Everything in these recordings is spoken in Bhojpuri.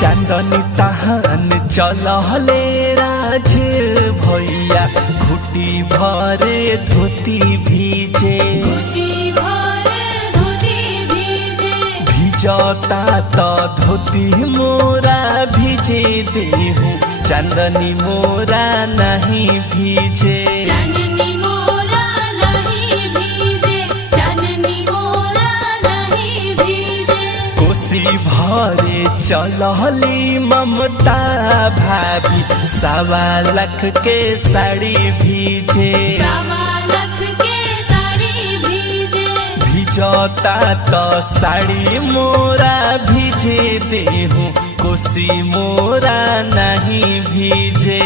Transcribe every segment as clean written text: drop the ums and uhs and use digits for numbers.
चांदनी तहन चलले राज भैया घुटी भरे धोती भीजे भिजता त धोती मोरा भिजे देहु चांदनी मोरा नहीं भीजे कोसी भरे चलली ममता भाभी 1.25 लाख के साड़ी भीजे भिजता तो साड़ी मोरा भीजे देहु कोसी मोरा नहीं भीजे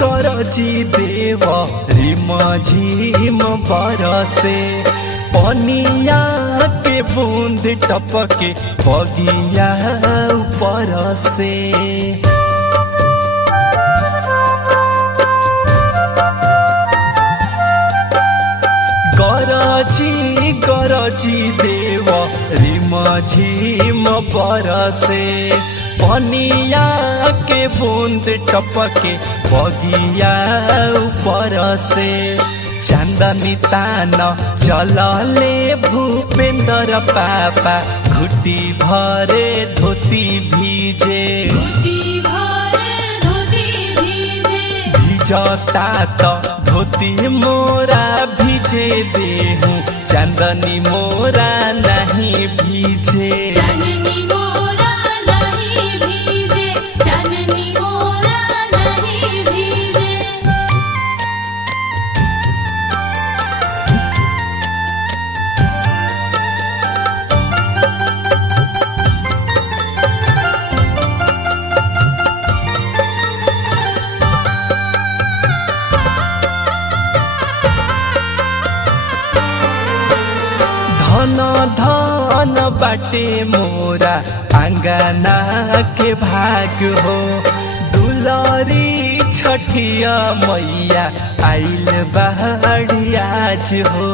गरजी देव रिम झिम बरसे पनिया के बूंद टपके बगिया ऊपर से गरजी देव रिम झिम बरसे पनिया के बूंद टपके बगिया ऊपर से चांदनी तान चलले भूपेंद्र पापा घुटी भरे धोती भीजे भिजता तो धोती मोरा भीजे देहु चांदनी मोरा नहीं भीजे धन बाटे मोरा अंगना के भाग हो दुलारी छठिया मैया आइल बाड़ी आज हो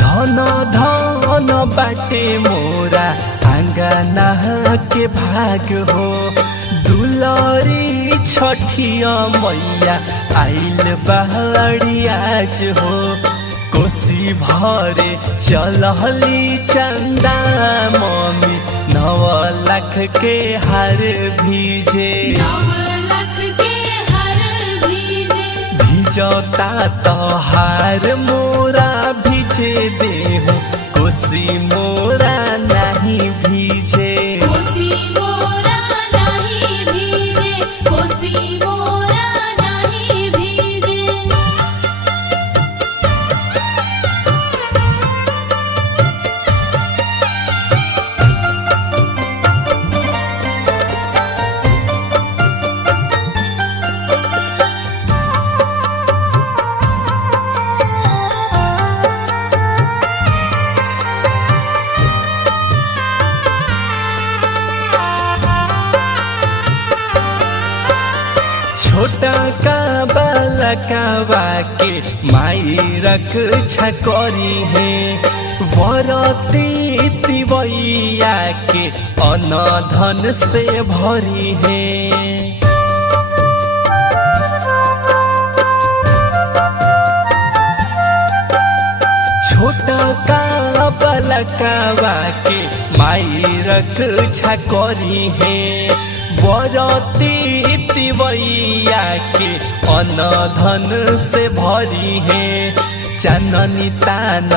धन बाटे मोरा अंगना के भाग हो दुलारी छठिया मैया आइल बाड़ी आज हो कोसी भरे चलली चंदा मम्मी 9 लाख के हार भीजे भिजता तो हार मोरा भीजे देहु कोसी मोरा नहीं भीजे छोटा का बालकवा के माई रक्षा करी है वरती तिवैया के अन्न धन से भरी है छोटा का बालकवा के माई रक्षा करी है वरती तिवैया के अन्न धन से भरी है चाननी तान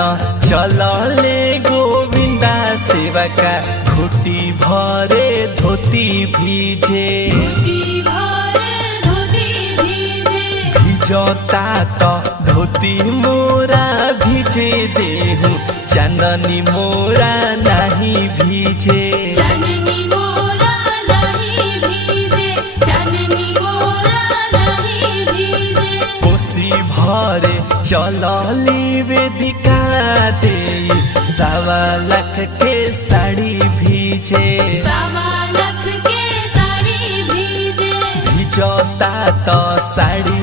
चलले गोविंदा सेवा का घुटी भरे धोती भीजे भिजता तो धोती मोरा भिजे देहु चाननी मोरा नहीं भीजे चाननी मोरा नहीं भीजे चाननी मोरा नहीं भीजे कोसी भरे चलली वेदिका दे 1.25 लाख के साड़ी भीजे 1.25 लाख के साड़ी भीजे भिजता तो साड़ी